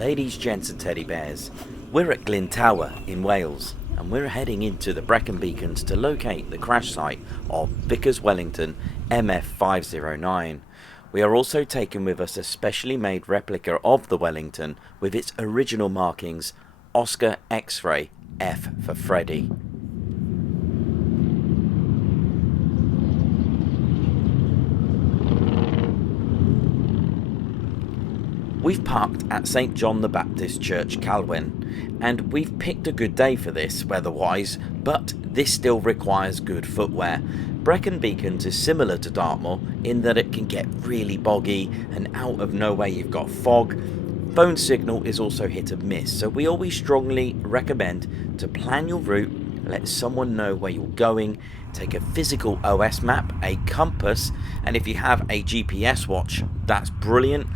Ladies, gents and teddy bears, we're at Glyntawe in Wales and we're heading into the Brecon Beacons to locate the crash site of Vickers Wellington MF509. We are also taking with us a specially made replica of the Wellington with its original markings Oscar X-ray F for Freddy. We've parked at St John the Baptist Church, Callwen, and we've picked a good day for this weather-wise, but this still requires good footwear. Brecon Beacons is similar to Dartmoor in that it can get really boggy, and out of nowhere you've got fog. Phone signal is also hit and miss, so we always strongly recommend to plan your route, let someone know where you're going, take a physical OS map, a compass, and if you have a GPS watch, that's brilliant,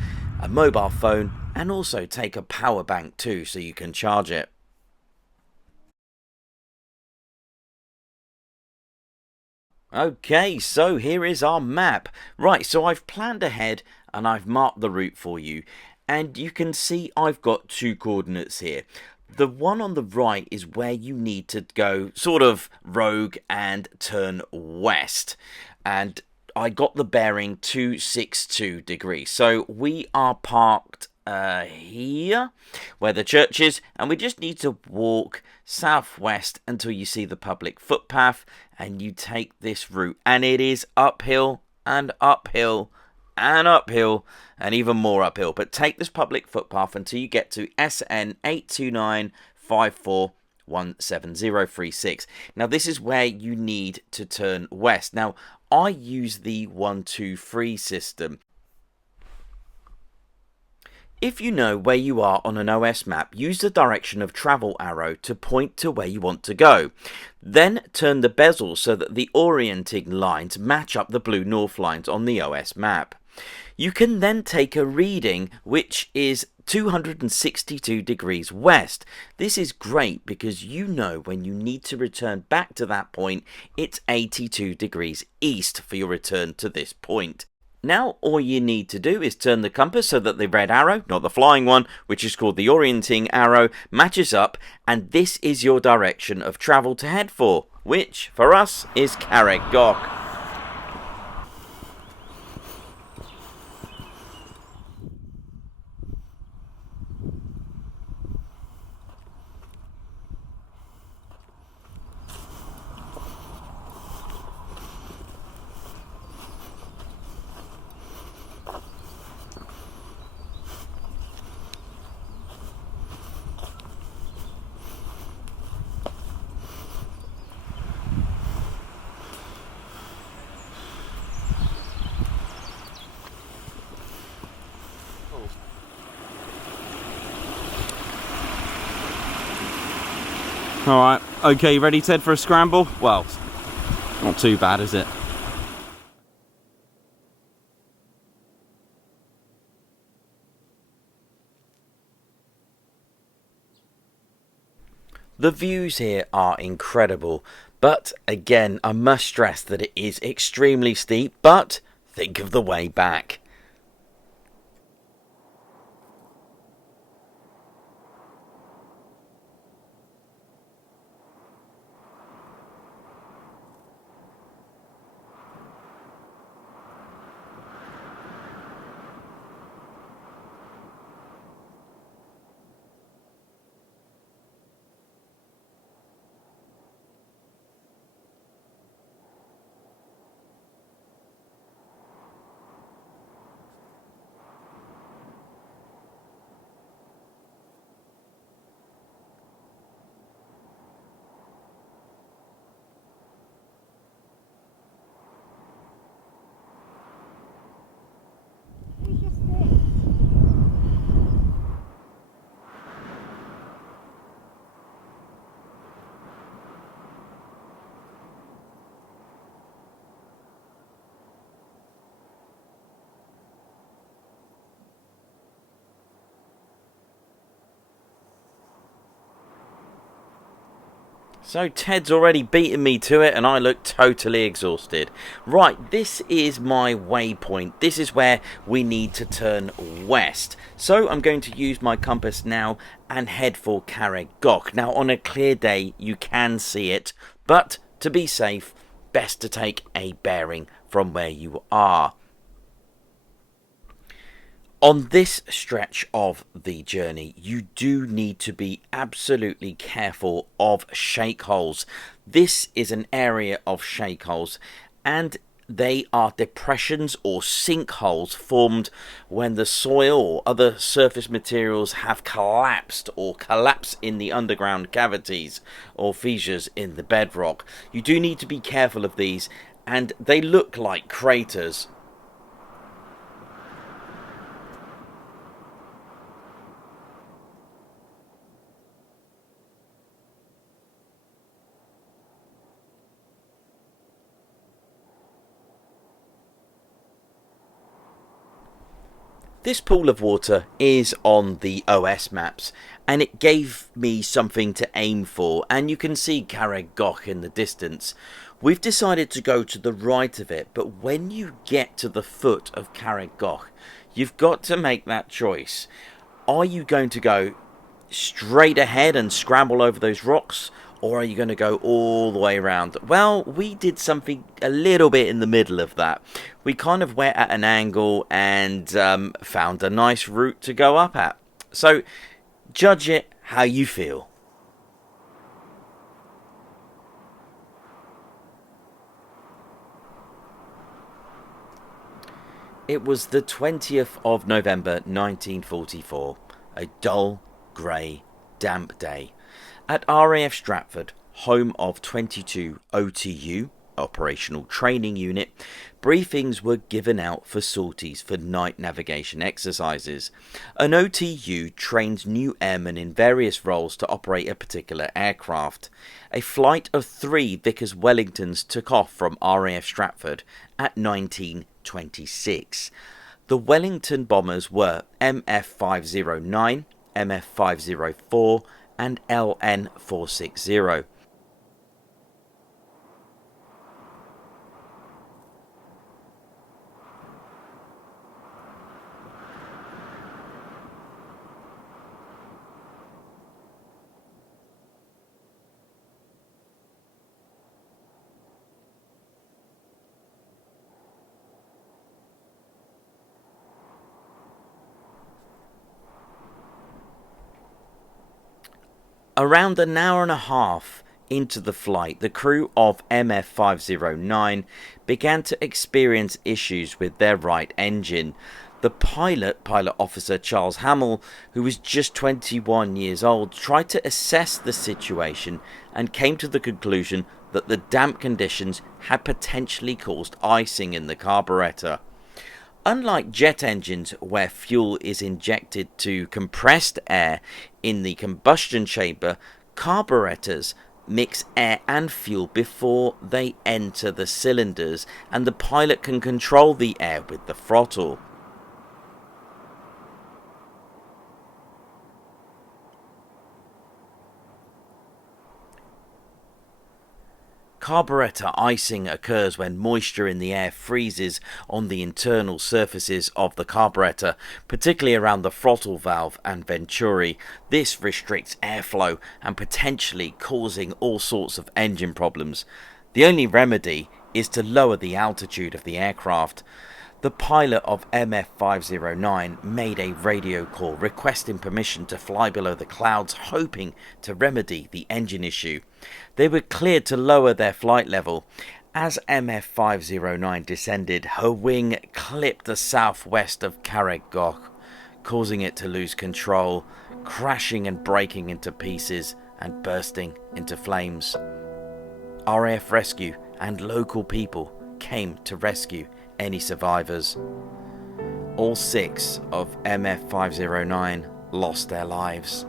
a mobile phone, and also take a power bank too so you can charge it. Okay, so here is our map. Right, so I've planned ahead and I've marked the route for you. And you can see I've got two coordinates here. The one on the right is where you need to go sort of rogue and turn west. And I got the bearing 262 degrees. So we are parked here where the church is, and we just need to walk southwest until you see the public footpath and you take this route, and it is uphill and uphill and uphill and even more uphill, but take this public footpath until you get to SN 829541736. Now this is where you need to turn west. Now I use the 123 system. If you know where you are on an OS map, use the direction of travel arrow to point to where you want to go. Then turn the bezel so that the orienting lines match up the blue north lines on the OS map. You can then take a reading which is 262 degrees west. This is great because you know when you need to return back to that point, it's 82 degrees east for your return to this point. Now all you need to do is turn the compass so that the red arrow, not the flying one, which is called the orienting arrow, matches up, and this is your direction of travel to head for, which for us is Carreg Goch. Alright, okay, ready Ted for a scramble? Well, not too bad, is it? The views here are incredible, but again I must stress that it is extremely steep, but think of the way back. So Ted's already beaten me to it and I look totally exhausted. Right, this is my waypoint. This is where we need to turn west. So I'm going to use my compass now and head for Carreg Goch. Now on a clear day you can see it, but to be safe, best to take a bearing from where you are. On this stretch of the journey, you do need to be absolutely careful of shake holes. This is an area of shake holes, and they are depressions or sinkholes formed when the soil or other surface materials have collapsed or collapse in the underground cavities or fissures in the bedrock. You do need to be careful of these, and they look like craters. This pool of water is on the OS maps, and it gave me something to aim for, and you can see Carreg Goch in the distance. We've decided to go to the right of it, but when you get to the foot of Carreg Goch, you've got to make that choice. Are you going to go straight ahead and scramble over those rocks, or are you going to go all the way around? Well, we did something a little bit in the middle of that. We kind of went at an angle and found a nice route to go up at. So judge it how you feel. It was the 20th of November 1944, a dull, grey, damp day. At RAF Stratford, home of 22 OTU, Operational Training Unit, briefings were given out for sorties for night navigation exercises. An OTU trains new airmen in various roles to operate a particular aircraft. A flight of 3 Vickers Wellingtons took off from RAF Stratford at 1926. The Wellington bombers were MF509, MF504 and LN460. Around an hour and a half into the flight, the crew of MF509 began to experience issues with their right engine. The pilot officer Charles Hamill, who was just 21 years old, tried to assess the situation and came to the conclusion that the damp conditions had potentially caused icing in the carburetor. Unlike jet engines, where fuel is injected to compressed air in the combustion chamber, carburetors mix air and fuel before they enter the cylinders, and the pilot can control the air with the throttle. Carburetor icing occurs when moisture in the air freezes on the internal surfaces of the carburetor, particularly around the throttle valve and venturi. This restricts airflow and potentially causing all sorts of engine problems. The only remedy is to lower the altitude of the aircraft. The pilot of MF509 made a radio call requesting permission to fly below the clouds, hoping to remedy the engine issue. They were cleared to lower their flight level. As MF509 descended, her wing clipped the southwest of Carreg Goch, causing it to lose control, crashing and breaking into pieces and bursting into flames. RAF Rescue and local people came to rescue any survivors. All 6 of MF509 lost their lives.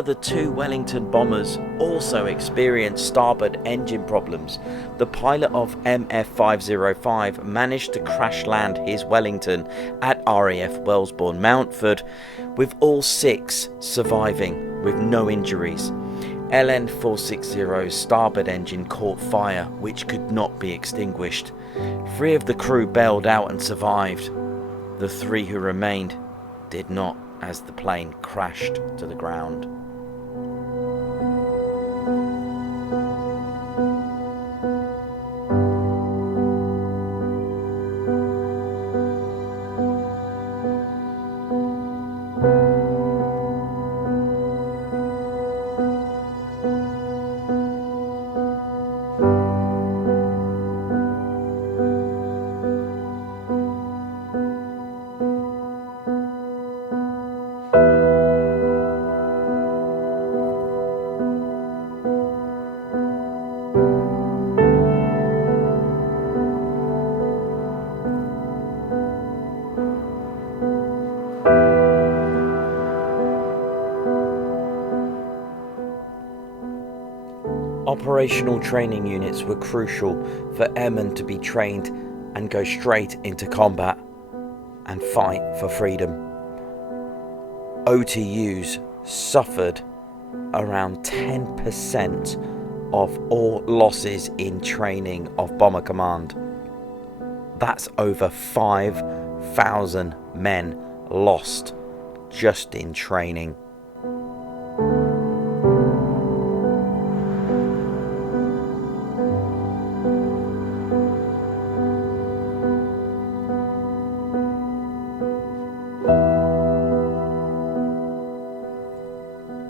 other two Wellington bombers also experienced starboard engine problems. The pilot of MF505 managed to crash land his Wellington at RAF Wellesbourne Mountford, with all 6 surviving with no injuries. LN460's starboard engine caught fire, which could not be extinguished. 3 of the crew bailed out and survived. The 3 who remained did not, as the plane crashed to the ground. Operational training units were crucial for airmen to be trained and go straight into combat and fight for freedom. OTUs suffered around 10% of all losses in training of Bomber Command. That's over 5,000 men lost just in training.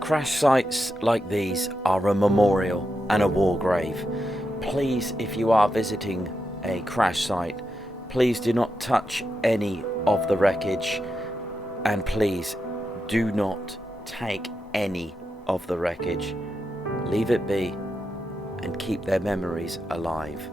Crash sites like these are a memorial and a war grave. Please, if you are visiting a crash site, please do not touch any of the wreckage, and please do not take any of the wreckage. Leave it be and keep their memories alive.